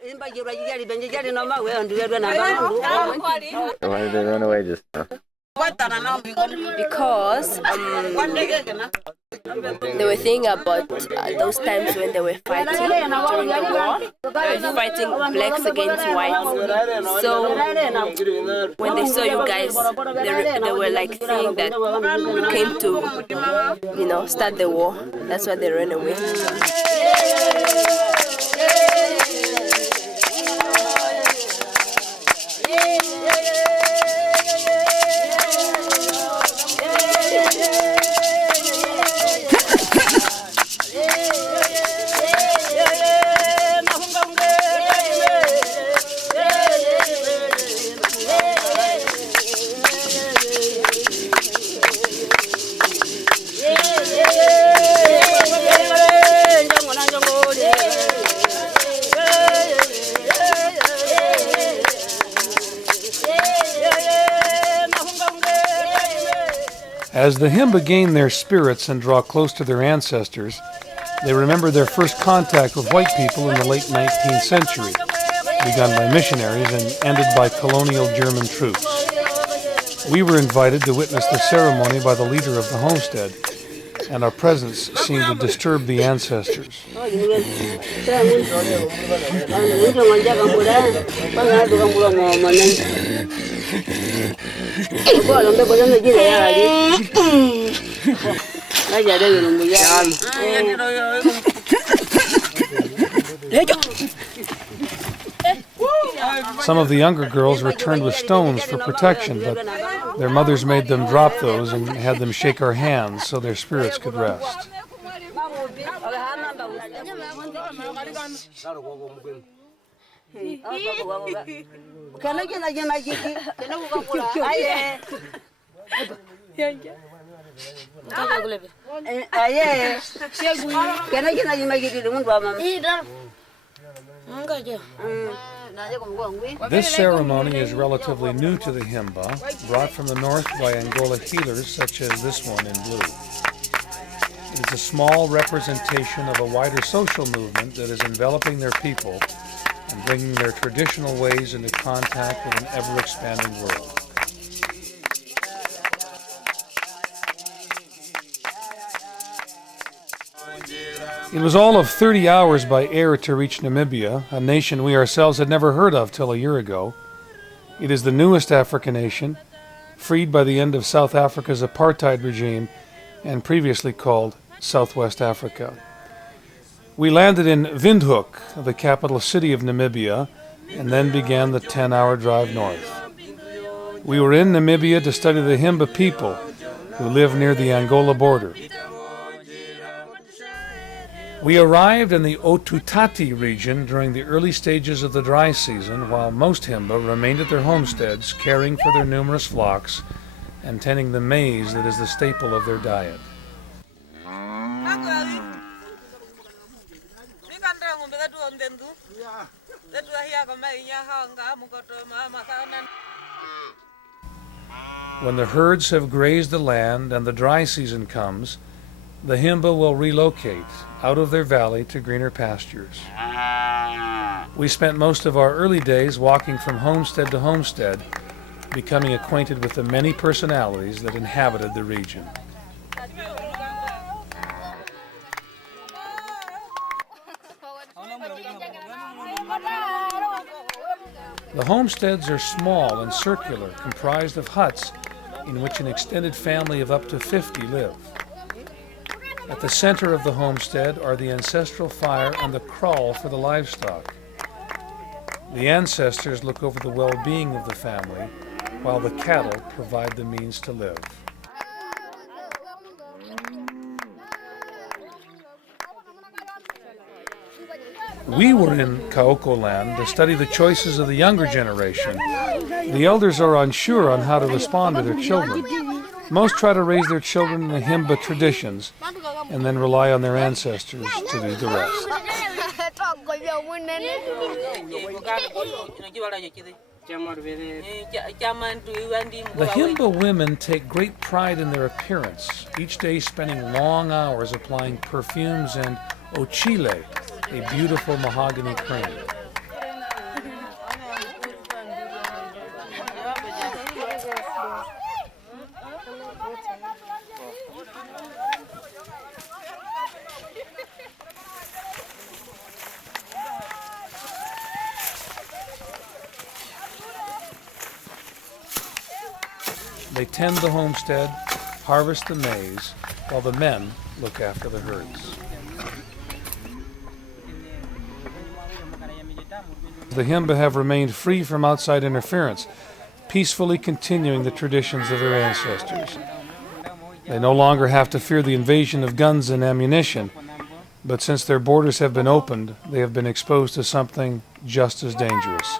Why did they run away just now? Because they were thinking about those times when they were fighting during the war. They were fighting blacks against whites. So when they saw you guys, they were like thinking that you came to, start the war. That's why they ran away. As the Himba gain their spirits and draw close to their ancestors, they remember their first contact with white people in the late 19th century, begun by missionaries and ended by colonial German troops. We were invited to witness the ceremony by the leader of the homestead, and our presence seemed to disturb the ancestors. Some of the younger girls returned with stones for protection, but their mothers made them drop those and had them shake our hands so their spirits could rest. This ceremony is relatively new to the Himba, brought from the north by Angola healers such as this one in blue. It is a small representation of a wider social movement that is enveloping their people and bringing their traditional ways into contact with an ever-expanding world. It was all of 30 hours by air to reach Namibia, a nation we ourselves had never heard of till a year ago. It is the newest African nation, freed by the end of South Africa's apartheid regime and previously called Southwest Africa. We landed in Windhoek, the capital city of Namibia, and then began the 10-hour drive north. We were in Namibia to study the Himba people who live near the Angola border. We arrived in the Otutati region during the early stages of the dry season, while most Himba remained at their homesteads, caring for their numerous flocks and tending the maize that is the staple of their diet. When the herds have grazed the land and the dry season comes, the Himba will relocate out of their valley to greener pastures. We spent most of our early days walking from homestead to homestead, becoming acquainted with the many personalities that inhabited the region. The homesteads are small and circular, comprised of huts in which an extended family of up to 50 live. At the center of the homestead are the ancestral fire and the kraal for the livestock. The ancestors look over the well-being of the family, while the cattle provide the means to live. We were in Kaoko land to study the choices of the younger generation. The elders are unsure on how to respond to their children. Most try to raise their children in the Himba traditions and then rely on their ancestors to do the rest. The Himba women take great pride in their appearance, each day spending long hours applying perfumes and ochile, a beautiful mahogany cream. They tend the homestead, harvest the maize, while the men look after the herds. The Himba have remained free from outside interference, peacefully continuing the traditions of their ancestors. They no longer have to fear the invasion of guns and ammunition, but since their borders have been opened, they have been exposed to something just as dangerous.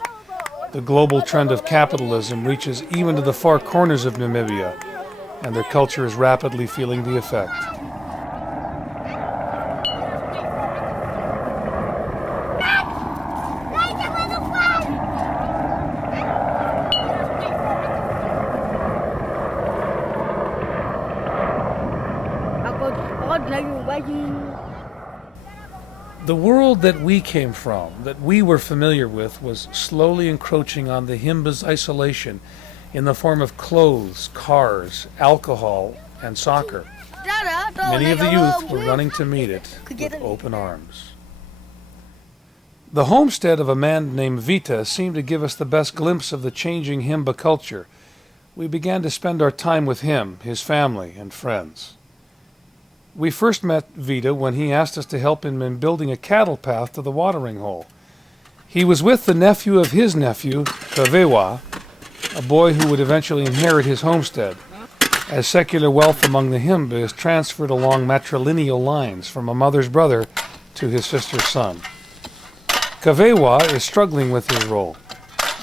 The global trend of capitalism reaches even to the far corners of Namibia, and their culture is rapidly feeling the effect. The world that we came from, that we were familiar with, was slowly encroaching on the Himba's isolation in the form of clothes, cars, alcohol, and soccer. Many of the youth were running to meet it with open arms. The homestead of a man named Vita seemed to give us the best glimpse of the changing Himba culture. We began to spend our time with him, his family, and friends. We first met Vita when he asked us to help him in building a cattle path to the watering hole. He was with the nephew of his nephew, Kavewa, a boy who would eventually inherit his homestead, as secular wealth among the Himba is transferred along matrilineal lines from a mother's brother to his sister's son. Kavewa is struggling with his role.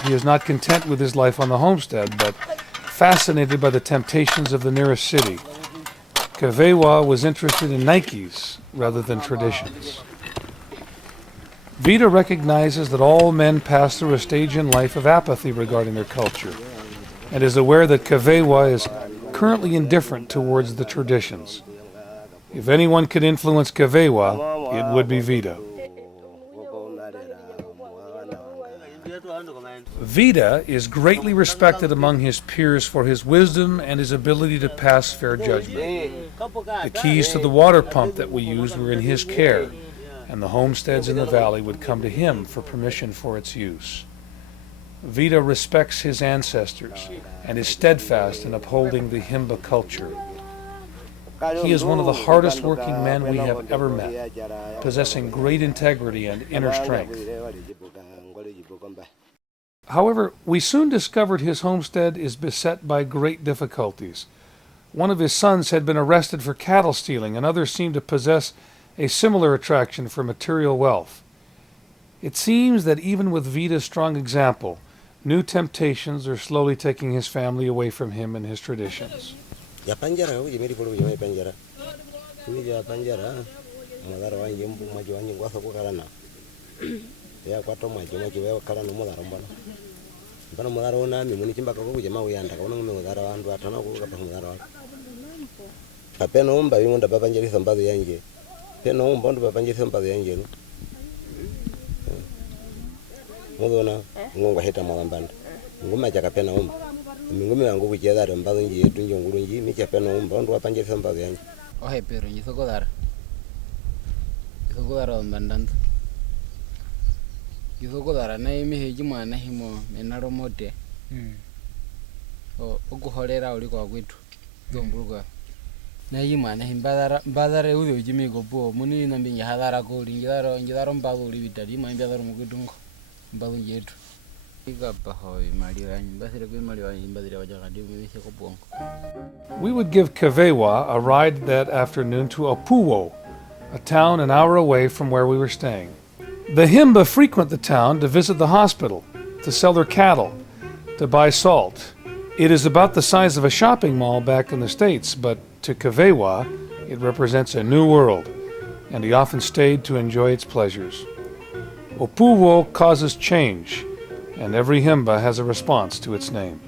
He is not content with his life on the homestead, but fascinated by the temptations of the nearest city. Kavewa was interested in Nikes rather than traditions. Vita recognizes that all men pass through a stage in life of apathy regarding their culture, and is aware that Kavewa is currently indifferent towards the traditions. If anyone could influence Kavewa, it would be Vita. Vita is greatly respected among his peers for his wisdom and his ability to pass fair judgment. The keys to the water pump that we used were in his care, and the homesteads in the valley would come to him for permission for its use. Vita respects his ancestors and is steadfast in upholding the Himba culture. He is one of the hardest working men we have ever met, possessing great integrity and inner strength. However, we soon discovered his homestead is beset by great difficulties. One of his sons had been arrested for cattle stealing, and others seemed to possess a similar attraction for material wealth. It seems that even with Vita's strong example, new temptations are slowly taking his family away from him and his traditions. Yuthugudara na imiheji mwana himo menaromote okuholera uli kwa kwitu thomburuka na yimwana himbadara uyo jimigo bo muni na mbinya hadara ko ngidaro mbalo uli bitali mambya mukidungo mbalo yetu igapa hoy mali wanyi basire ko mali wanyi mbadira wajagadi mubise ko bongo. We would give Kavewa a ride that afternoon to Opuwo, a town an hour away from where we were staying. The Himba frequent the town to visit the hospital, to sell their cattle, to buy salt. It is about the size of a shopping mall back in the States, but to Kavewa, it represents a new world, and he often stayed to enjoy its pleasures. Opuwo causes change, and every Himba has a response to its name.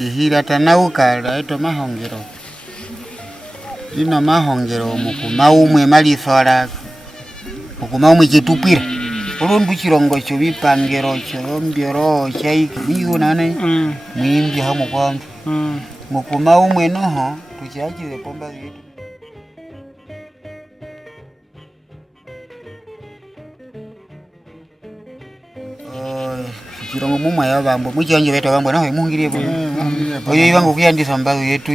ihira tanauka raito mahongero ino mahongero mukuma umwe malisora mukuma umwe chitupira olundu chirongo cho bipangero cho mbyoro chaiki biyuna ne mwimbi hamu kwanza mukuma umwe noho tuchachire pomba yetu chirongo mumwe ya bambo muchanje beta bambo naho imungiriye bo oyo ibango kuyandisa mbazo yetu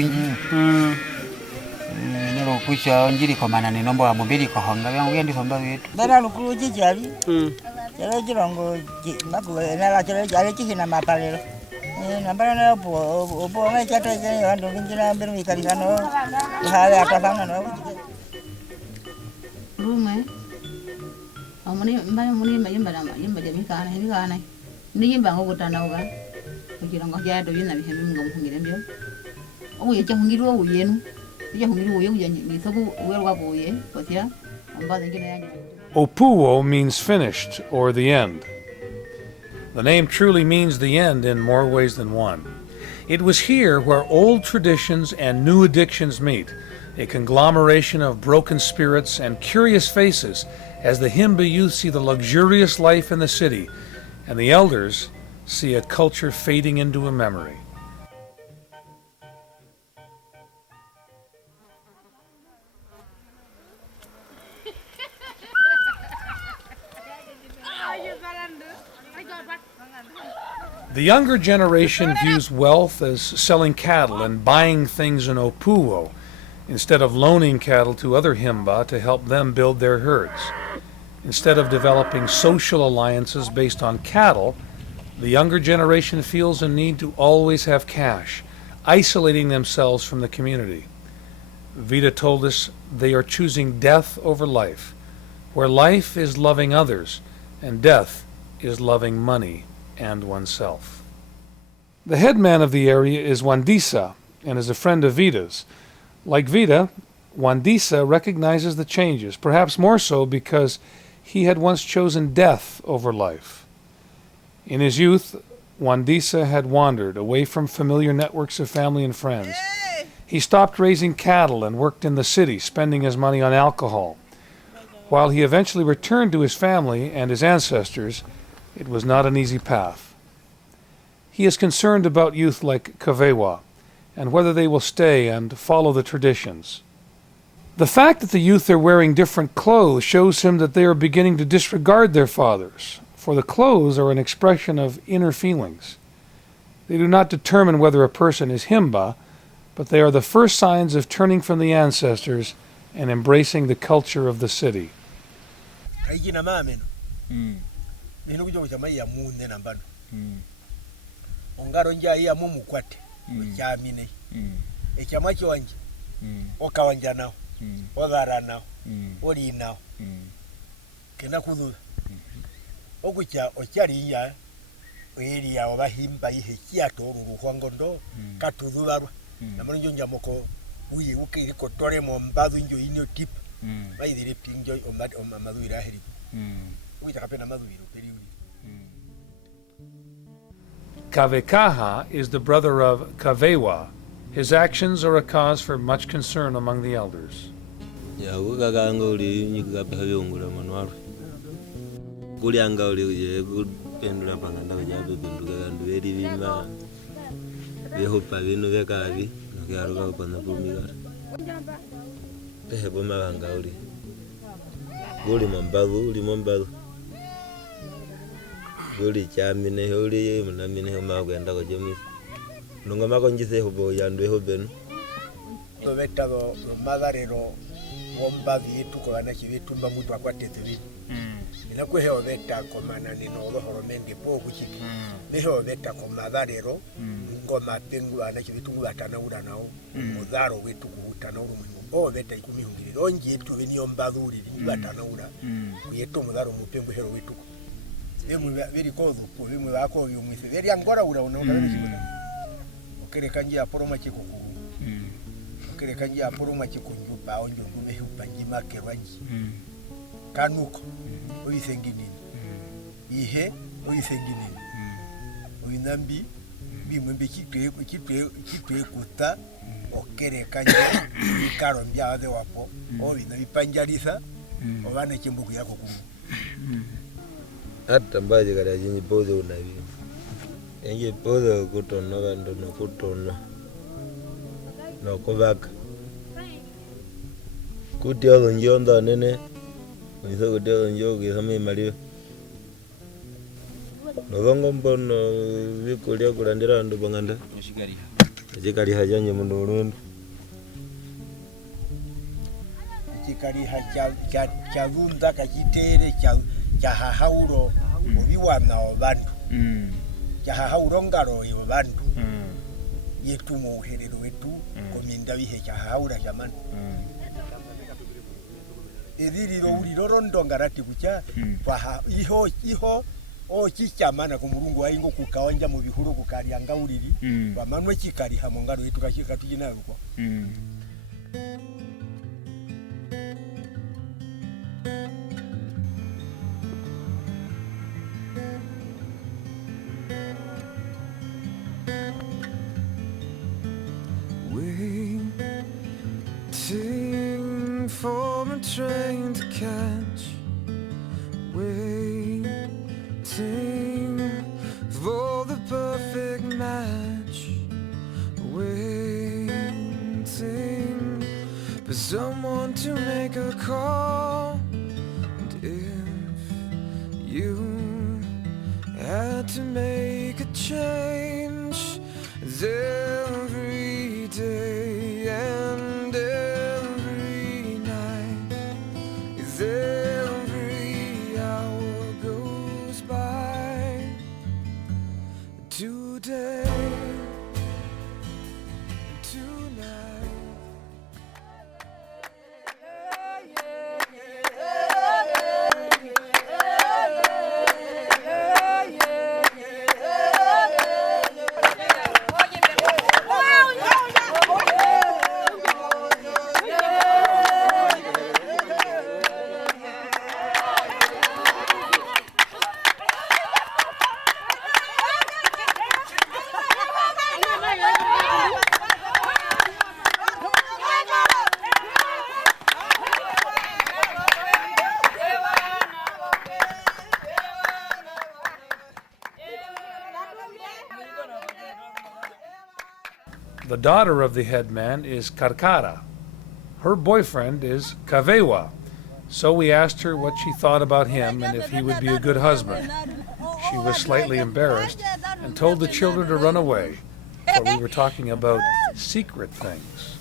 nero kucha njiri komana ne nombo amo bili ko hanga bango kuyandisa mbazo yetu bana lukuru jijali jalo chirongo mago nala jalo chihina mapalero nambara na obo ngachata je yando nginjira mbere mikalingano hale atafanga no rume amune mbaya mune mayimba mikana ni yimba ngokutana uga kugira ngo yado bina bihembe ngo muhungire mbyo obuye cyahungirwa uyenu yahungirwa uye kujya ni sobu werwa boye kotya ambaza ngine yange. Opuo means finished or the end. The name truly means the end in more ways than one. It was here where old traditions and new addictions meet, a conglomeration of broken spirits and curious faces as the Himba youth see the luxurious life in the city and the elders see a culture fading into a memory. The younger generation views wealth as selling cattle and buying things in Opuo instead of loaning cattle to other Himba to help them build their herds. Instead of developing social alliances based on cattle, the younger generation feels a need to always have cash, isolating themselves from the community. Vida told us they are choosing death over life, where life is loving others and death is loving money and oneself. The headman of the area is Wandisa and is a friend of Vida's. Like Vida, Wandisa recognizes the changes, perhaps more so because he had once chosen death over life. In his youth, Wandisa had wandered away from familiar networks of family and friends. He stopped raising cattle and worked in the city, spending his money on alcohol. While he eventually returned to his family and his ancestors, it was not an easy path. He is concerned about youth like Kavewa and whether they will stay and follow the traditions. The fact that the youth are wearing different clothes shows him that they are beginning to disregard their fathers, for the clothes are an expression of inner feelings. They do not determine whether a person is Himba, but they are the first signs of turning from the ancestors and embracing the culture of the city. Ogarana olina kena kudu okucha okyaliya eri abahimba ihe kiato ruhwangondo katudulwa namanjo njamoko uyi ukiri kotore mo mbadu njo inyo tip bayire pinjo omadwira heri uita kapena madwira periuri. Kavekaha is the brother of Kavewa. His actions are a cause for much concern among the elders. Nungama konjise hobo yandwe hoben obeta go magarero bomba bitu ko ana kibitumba mutu akwatete bitu inakwe he obeta ko manani no horomenge po kuchiki he obeta ko magarero ngoma pengu ana kibitungu batana uranawo mudharo wetu kuhutana urumungu obeta ikumihungiriro onje etu beniyo mbaduri batana ura kuyeto mudharo mupengu hero wetu bemwe beri kozo po bemwe bako yumwise beri angora ura unaona bemwe kerekanji aporoma chikuku kerekanji aporoma chikunjuba onjo ngume upanjima kerwanji kanuko oyisenginini ihe oyisenginini oyinambi bimwe kitwekuta okerekanya ikaro mbyaathe wapo obina bipanjalisa obana chimbuku yako kumu hata mbaje kada jinyi boze unabi enje boze kutona bando no kutona no kovaka kuti alo njonda nene niso kuti alo njoge sami malio no gongo mbono bikulia kulandira ndo banganda chikali hajanye mundu ulundu chikali cha lunda kachitere cha hahauro obiwana obandu cha hahauro ngaro obandu yetu muherero wetu kominda bihe cha hahaura chamani edhiriro uliroro ndongarati kucha kwa iho chichamana ku mulungu waingo kukawanja mu bihuru kukalyanga uliri bamanwe chikali hamongaro yetu kashika tujinayo kwa waiting for a train to catch, waiting for the perfect match, waiting for someone to make a call. And if you had to make a change, every day and every night, every hour goes by. Today, tonight. The daughter of the headman is Karkara. Her boyfriend is Kavewa. So we asked her what she thought about him and if he would be a good husband. She was slightly embarrassed and told the children to run away, for we were talking about secret things.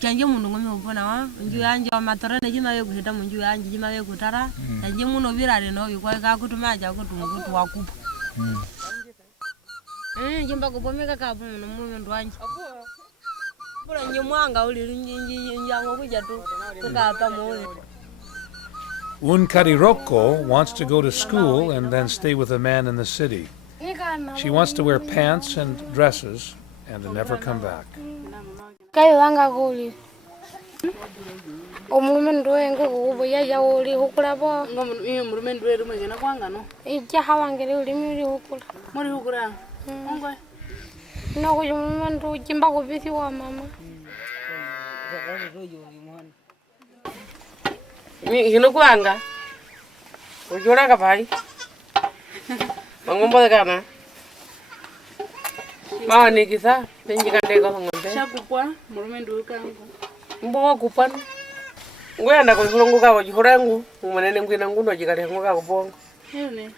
Change mundu ngomi upona wa nju yanje wa matore ne jima yoku hita munju yanje jima yoku tara change muno virare no bikwa ka kutuma aja kutu wakupa jimba kupomeka ka muno mundo wanje bora nyumwanga uli nyango kuja tu tukapa moyo. Unkariroko wants to go to school and then stay with a man in the city. She wants to wear pants and dresses and to never come back. Kaiwanga goli. Omulumendu wengo kuboya ya oli hukula bo. Omulumendu weru mwegena kwanga no. Ija hawangere uli muri hukula. Muri hukula. Ongwe. No ko omulumendu jimba ko bisi wa mama. Hino kwanga. Ujora kapai. Mangombo de kana. Mawa nikisa penjika ndeko ngombe. Shakupwa mulumendu kangu. Mbo kupwa. Ngwenda ko hulongo ka jihorangu umunene ngwina nguno jikale ngoka kubongo. Yene.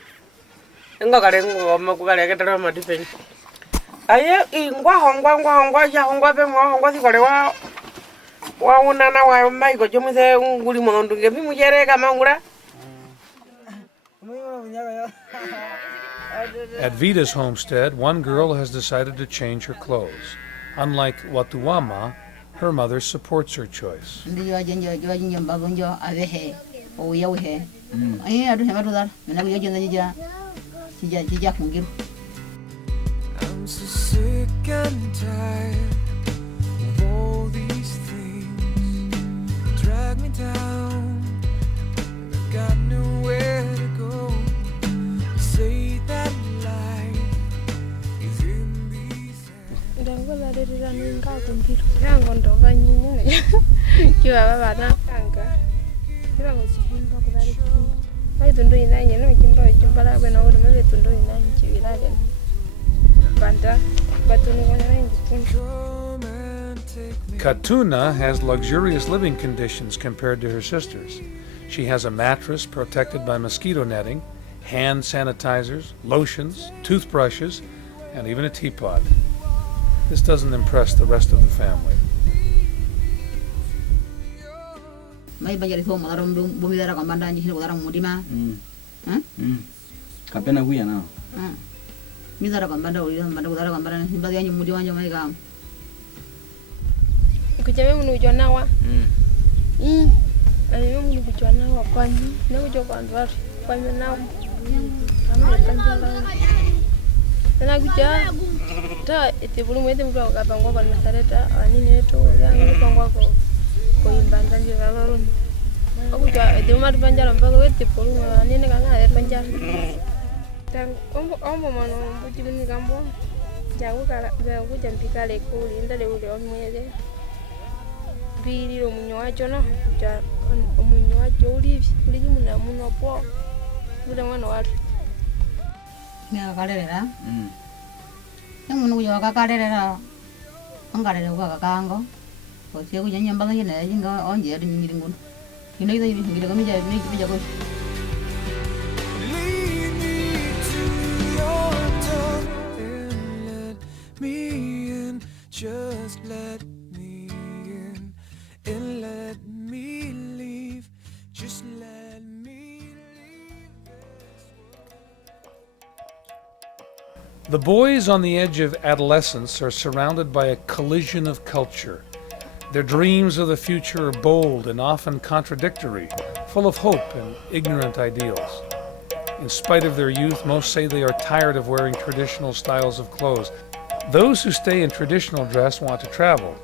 Ngo kale ngo makukale ketara madipenyi. Aye ingwa hongwa ya hongwa be hongwa sikole wa unana wa maiko jomuse nguli mondo ngebi mujere kama ngura. At Vita's homestead, one girl has decided to change her clothes. Unlike Watuwama, Her mother supports her choice. I'm so sick and tired of all these things that drag me down. I've got nowhere to go. You say that life is in these hands. Ndangolalerera ninga kumbiro yango ndonga nyinyi kiwa baba na kanga kiwa ngochimba kudari kimba bai tundo inanye no kimba la bena wona mele tundo inanye kiwira le banda batunu kona wengi tundo. Katuna has luxurious living conditions compared to her sisters. She has a mattress protected by mosquito netting, hand sanitizers, lotions, toothbrushes, and even a teapot. This doesn't impress the rest of the family. Kapena kuya nao. Kujame munu kujona wa. Ayo munu kujona wa kwani na kujo kwanza kwani na kama kanjala. Na kuja ta etebulu mwete mtu akapangwa kwa nasareta anini yetu yangu kupangwa kwa imbanda ndio galoroni. Akuja eduma tupanjala mpaka wetebulu anini kana panjala. Tang ombo mano mbuji muni kambo. Jago kuja mpikale kuli ndale ule omwele. Bili omunyo wacho no ja omunyo wacho ulivi uliji muna muno po. Ule mwana watu. Ngakalerera. Munu kuja wakakalera. Angalera kwa kakango. Kosia kuja nyamba ngene jinga onje adi nyingiri ngono. Ino ida hivi ngire kamija bija ko. Lead me to your door and let me in. Just let me in and let me leave. Just let me leave. The boys on the edge of adolescence are surrounded by a collision of culture. Their dreams of the future are bold and often contradictory, full of hope and ignorant ideals. In spite of their youth, most say they are tired of wearing traditional styles of clothes. Those who stay in traditional dress want to travel.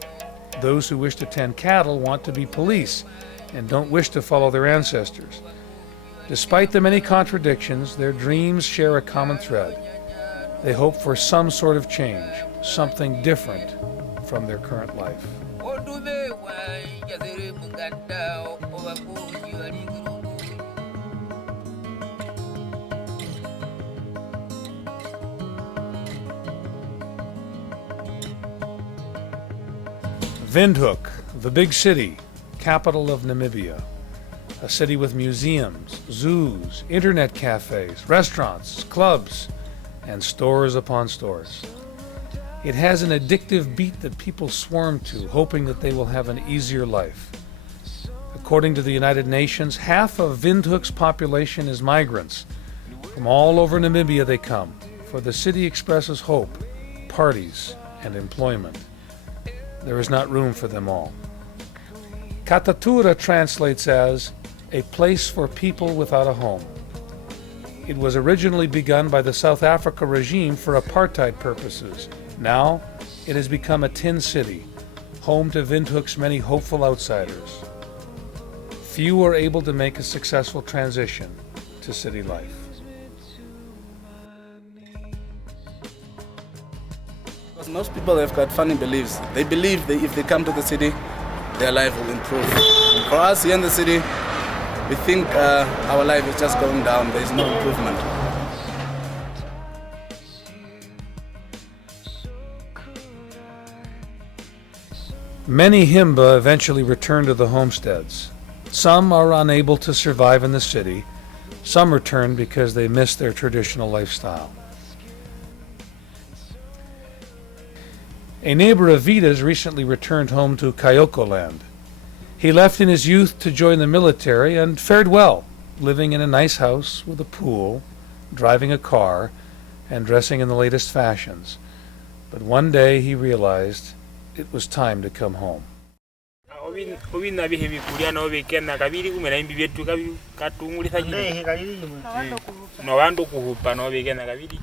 Those who wish to tend cattle want to be police and don't wish to follow their ancestors. Despite the many contradictions, their dreams share a common thread. They hope for some sort of change, something different from their current life. Windhoek, the big city, capital of Namibia. A city with museums, zoos, internet cafes, restaurants, clubs, and stores upon stores. It has an addictive beat that people swarm to, hoping that they will have an easier life. According to the United Nations, half of Windhoek's population is migrants. From all over Namibia they come, for the city expresses hope, parties, and employment. There is not room for them all. Katatura translates as a place for people without a home. It was originally begun by the South Africa regime for apartheid purposes. Now, it has become a tin city, home to Windhoek's many hopeful outsiders. Few are able to make a successful transition to city life. Because most people have got funny beliefs. They believe that if they come to the city, their life will improve. For us here in the city, we think our life is just going down. There is no improvement. Many Himba eventually return to the homesteads. Some are unable to survive in the city. Some return because they miss their traditional lifestyle. A neighbor of Vita's recently returned home to Kayoko land. He left in his youth to join the military and fared well, living in a nice house with a pool, driving a car, and dressing in the latest fashions. But one day he realized it was time to come home. Obina bihebi kulia no bekena kabiri kumera imbi byetu katungulisa nyine. No bando kuhupa no bekena kabiri.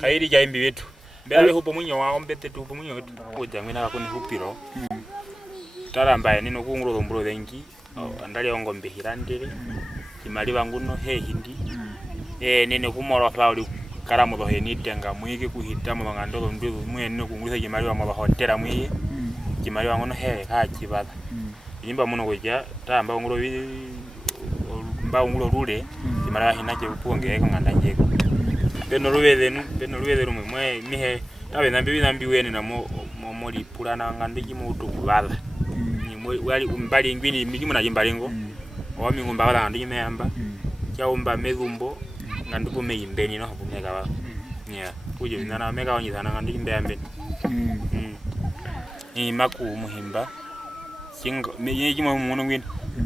Kabiri ja imbi byetu. Bale hupo munyo wa ombete tu munyo wetu kuja ngina bakoni hupiro. Tarambaye nino kunguro domburo dengi. Andali ongombe hirandere. Kimali banguno he hindi. Nene kumoro fauli karamu do he nitenga mwike kuhita mu ngando ndo mwene kungulisa kimali wa mabahotera mwiye. Kimali wangono he ka kibada. Imba muno kujya tamba nguro mba nguro rule kimali hinaje uponge ko ngandanje. Beno rubede rumwe mihe tabe nambi wene na mori purana ngandiki mutu kubala. Ni wali umbali ngwini migimu na jimbalingo. Omi ngumba bala ngandiki meamba. Chaumba mezumbo nganduko meyimbeni no kumeka ba. Yeah. Kuje nana meka wanyizana ngandiki mbembe. Ni maku muhimba. Singo meyeji mu muno ngwini.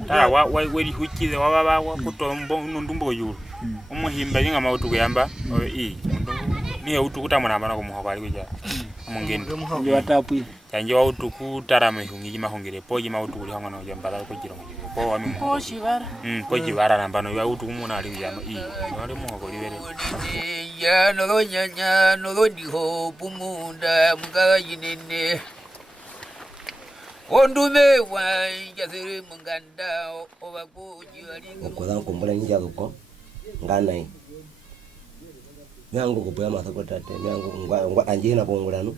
Tara wali hukize wababa kutombo ndumbo yuru. Umuhimba jinga mautu kuyamba ni utu kutamana bana ko muhobali kuja mungeni ndi watapu canje utu kutara mehungi mahongere poji mautu kuli hangana kujamba ko jiro ko wami ko shibara ko jibara nambano ya utu kumuna ali kujamba wali muhobali bere ya no nyanya no ndiho pumunda mugawa jinene ondume wa jaziri munganda obakuji ali ko kumbula njalo ko nganai miango kupoya masakota te miango ngwa anjina kongulano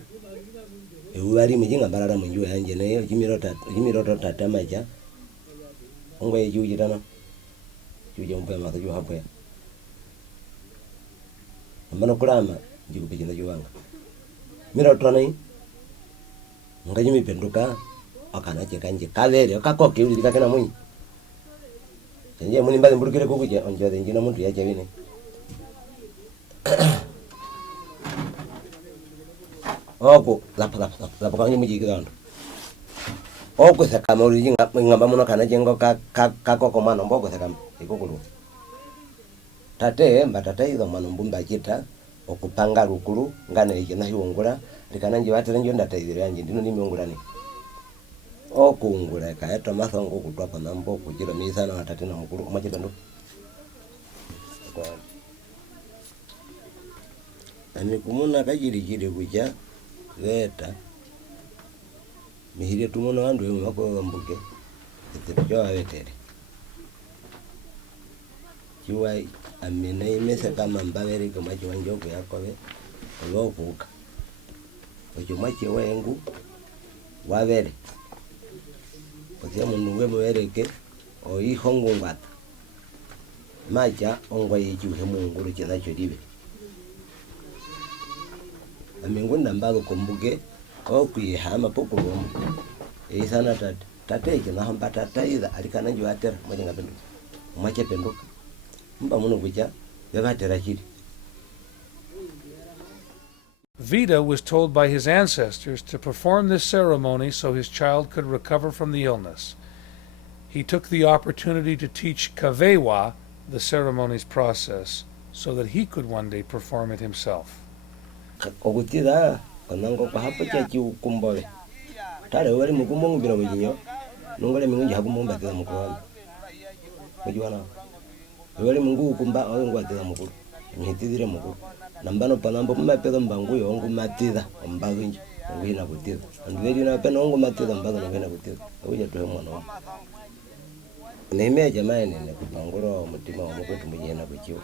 ewali mijinga balala munju yanje nayo jimirota tata maja ngwa yuji tana yuje mpoya masakyo hapo ya ambano kulama njikupijina juwanga mirota nai ngajimi penduka akana chekanje kavere kakoke uli kakena munyi nje muni mbali mbulukire kukuja onjode njina muntu yaje bine Oku lapa kanye mujikirando. Oku sekama uri ngamba muno kana jengo kakoko mano mbogo sekama ikukulu. Tate mbatata izo mano mbumba chita okupanga rukulu ngana ije na hiungula likana nje watele njo ndataizire yanje ndino nimiungulani. Oku ungula kaeto masongo kutwapa nambo kujira misana watate na mukulu umachita ndo. Ani kumuna kajiri kuja veta mihire tumono wandu yumako mbuke itepjo awetere kiwai amina imese kama mbaveri kama chiwanjoko yakowe owokuka ojo machi wengu wavere posia mundu we muwereke oihongo ngata macha ongwa yijuhe munguru kinacho dibe amengunda mbago kumbuke okuyihama pokulomo isana tateke na hamba tataiza alikana jiwatera majenga pendo mache pendo mba muno kuja yagatera chiri. Vida was told by his ancestors to perform this ceremony so his child could recover from the illness. He took the opportunity to teach Kavewa the ceremony's process so that he could one day perform it himself. Okutira kanango kwa hapo chachi ukumbole tale wali mukumongu bila wejinyo nongole mingunji hakumomba tela mukwa mujiwana wali mungu ukumba ongo atela mukuru mihitidire mukuru nambano panambo mapelo mbangu yongo matida mbagunji ngina kutida andweli na pena ongo matida mbago ngina kutida uja tuwe mwana neme jamani ne kupanguro mutima wa mukwetu mujena kuchiwa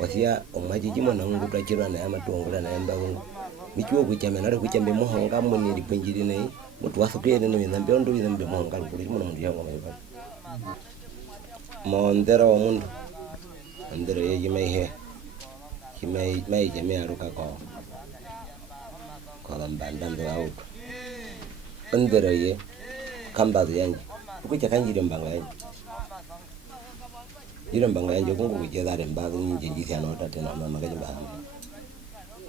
wasia omaji mwana ngu twachirwa na amatongula na mbago michuo kuchame nare kuchambe mohonga muni lipenjiri nei mutu wasukere ne nambe ondo nambe mohonga kuli mwana mundu yango maiba mondera wa mundu ndero yeji maihe kimai jame aruka ko lambanda ndo auto ndero ye kamba yanji kucha kanjire mbanga yanji ira mbanga yanji kungu kujadare mbago njinji yana otate na mama kaje bahama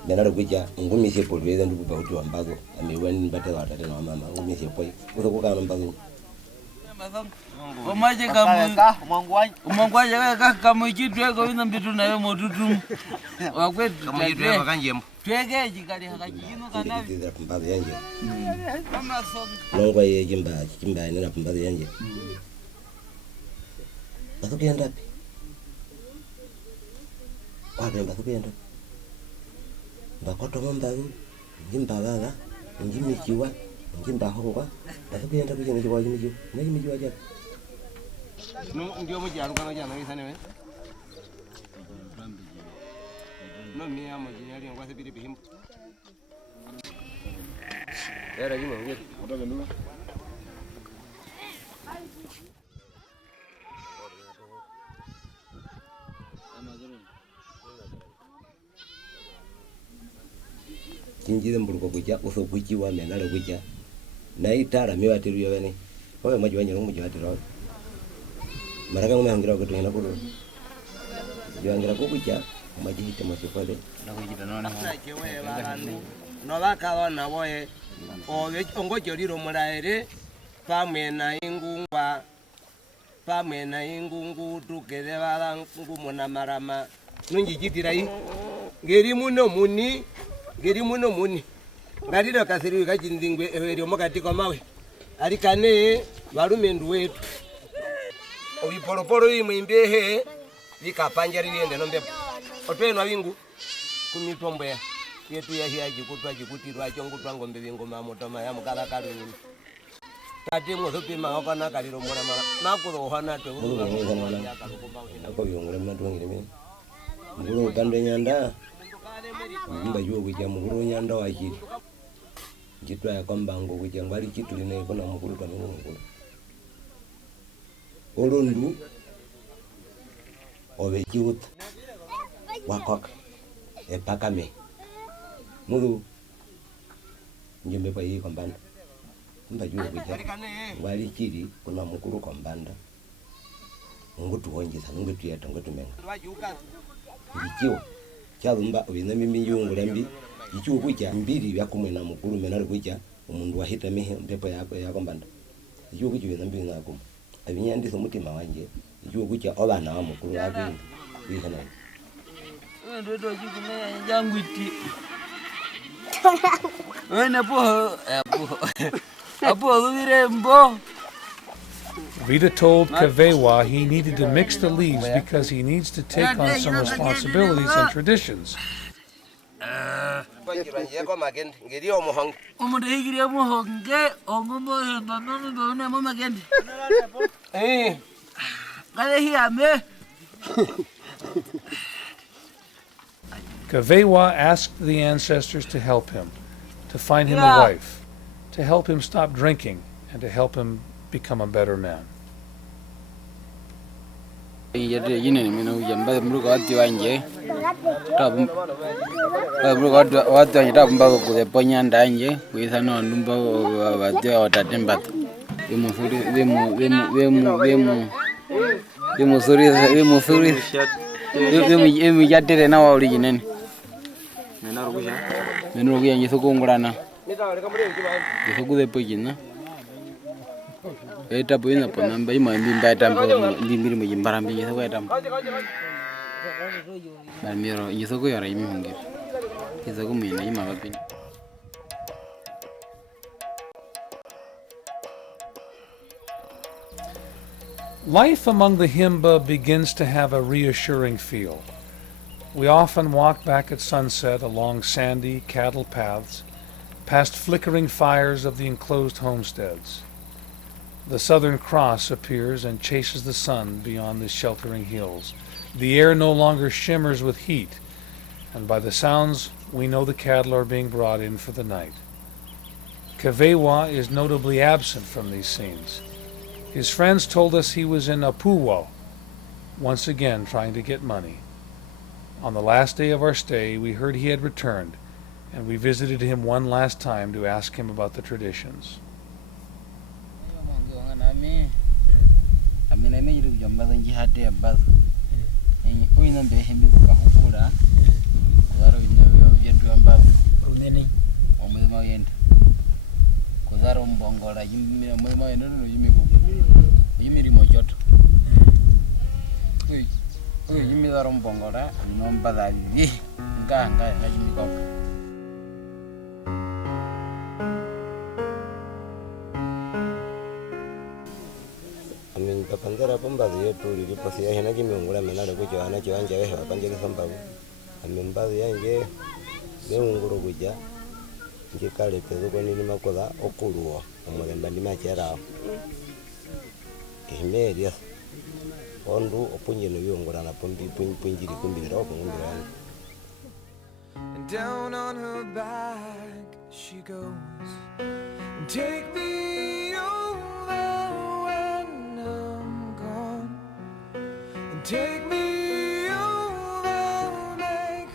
benaro kucha ngumi se polweza ndugu ba uti mbago ameweni batela otate na mama ngumi se poi kutoka na mbago omaje kama umangwaje kama kitwe ko ina mbitu nayo motutu wakwetu kama kitwe kanjembo Twege kali hakajino kana. Ndira pumbazo yanje. Nongwa ye jimba ina pumbazo yanje. Batugenda pi. Kwabe batugenda. Bakoto mbavu, jimba baba, njimikiwa, njimba hongwa. Batugenda kujina jwa jimikiwa. Na jimikiwa japo. No ndio mujano kana jana isane we. No mi amo jinali ngwa se biri bihim. Era jima ngir. Odoga nduga. Kinjire mbuluko kuja uso kujiwa menala kuja. Na itara miwatiru yone. Owe majwanya ngo mujwatiro. Maraka ngumehangira ko tuhina kudu. Jwangira ko kuja majihite masifale. Na kujita none. No bakabona boye. Owe ongojoriro mulaere pamwe na ingungwa. Pamwe na ingungu tukere balangu mona marama. Nunjijitirai. Ngeri muno muni. Ngarira kasiri kajindingwe eri omukati kwa mawe. Alikane balumendu wetu. Olipolopolo imwimbehe likapanja liende nombe. Otweno wingu kumitombo ya yetu ya hiaji kutwa jikutirwa chongutwa ngombe bingoma motoma ya mukala kaluni. Tati mwosopi mahokana kaliro mwana mara. Makuro hana to. Ako yongore mnatongire mimi. Nguro upande nyanda. Mba juo kuja mukuru nyanda wakiri. Jitwa ya kwamba ngo kuja ngwali kitu line kona mukuru ta mukuru. Olondu obe kiuta wakok epakame muru njembe pa yi kombanda mba juo kuja ngwali kiri kuna mukuru kombanda ngutu honjisa ngutu ya tongotu menga ikiwa cyalumba ubina mimi yungura mbi ikiwa kuja mbiri byakumwe na mukuru menali kuja umundu wahita mihe mpepo yako mbanda ikiwa kuja ubina mbiri nakuma abinyandisa umutima wanje ikiwa kuja obana wa mukuru abindi bihana ndo jikume jangwiti wena apo lubirembo. Rita told Kavewa he needed to mix the leaves because he needs to take on some responsibilities and traditions. Kavewa asked the ancestors to help him, to find him a wife, to help him stop drinking, and to help him become a better man. Yine mino jamba mruko wati wanje tabu wati wanje tabu mbago kule ponya ndanje kuisa no ndumba wati watatemba vemu jatere na wa original nena rukuya njisuko ngurana njisuko de pojina eta boina ponamba ima mbimba tambo ndimbiri mu jimbarambi njisuko etambo balmiro njisuko yara imi hongera njisuko mwina ima bapini. Life among the Himba begins to have a reassuring feel. We often walk back at sunset along sandy cattle paths, past flickering fires of the enclosed homesteads. The Southern Cross appears and chases the sun beyond the sheltering hills. The air no longer shimmers with heat, and by the sounds we know the cattle are being brought in for the night. Kavewa is notably absent from these scenes. His friends told us he was in Apuwo, once again trying to get money. On the last day of our stay, we heard he had returned, and we visited him one last time to ask him about the traditions. Yimirimo joto yimidaro mbongora nombada vi nganga ngajimiko kapanzera pambazi yetu liliposi yahe na kimungula menale kucho ana chiwanja wehe wapanjele sambabu amembazi yange neunguro kuja njikale pezo kwa nini makola okuluwa omulemba ndi machera kimeria ondu opunje no yongora na punjiri kumbira okumbira yange. And down on her back she goes. And take me over when I'm gone. And take me over, make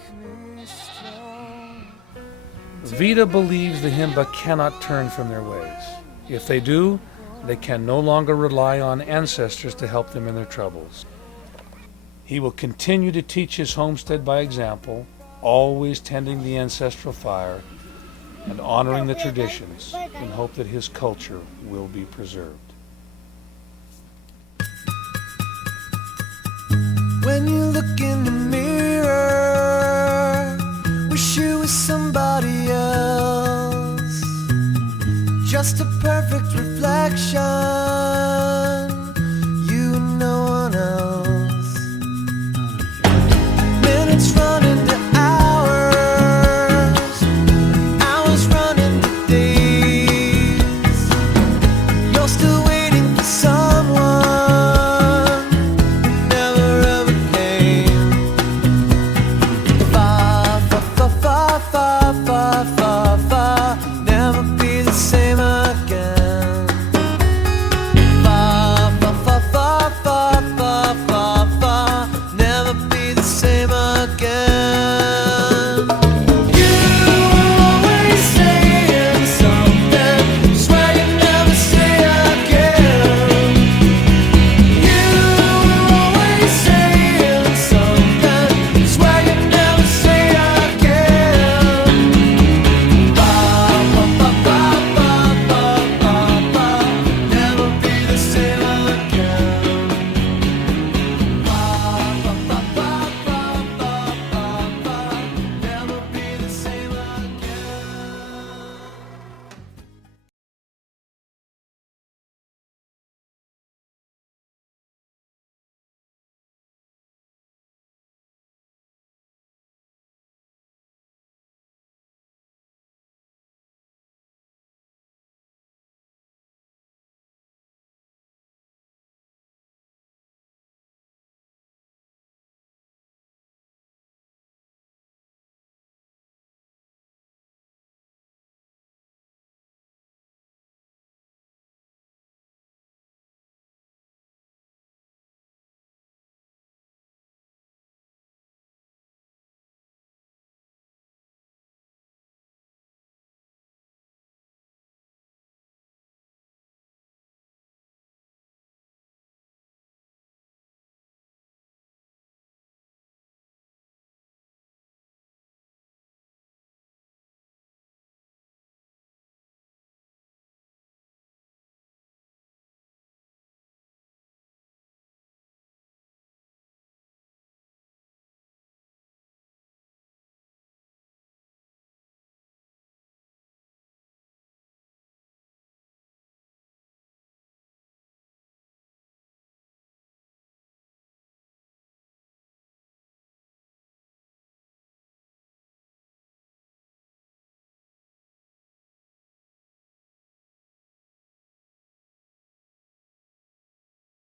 me strong. Vita believes the Himba cannot turn from their ways. If they do, they can no longer rely on ancestors to help them in their troubles. He will continue to teach his homestead by example, always tending the ancestral fire and honoring the traditions in hope that his culture will be preserved. When you look in the mirror, wish you was somebody else, just a perfect reflection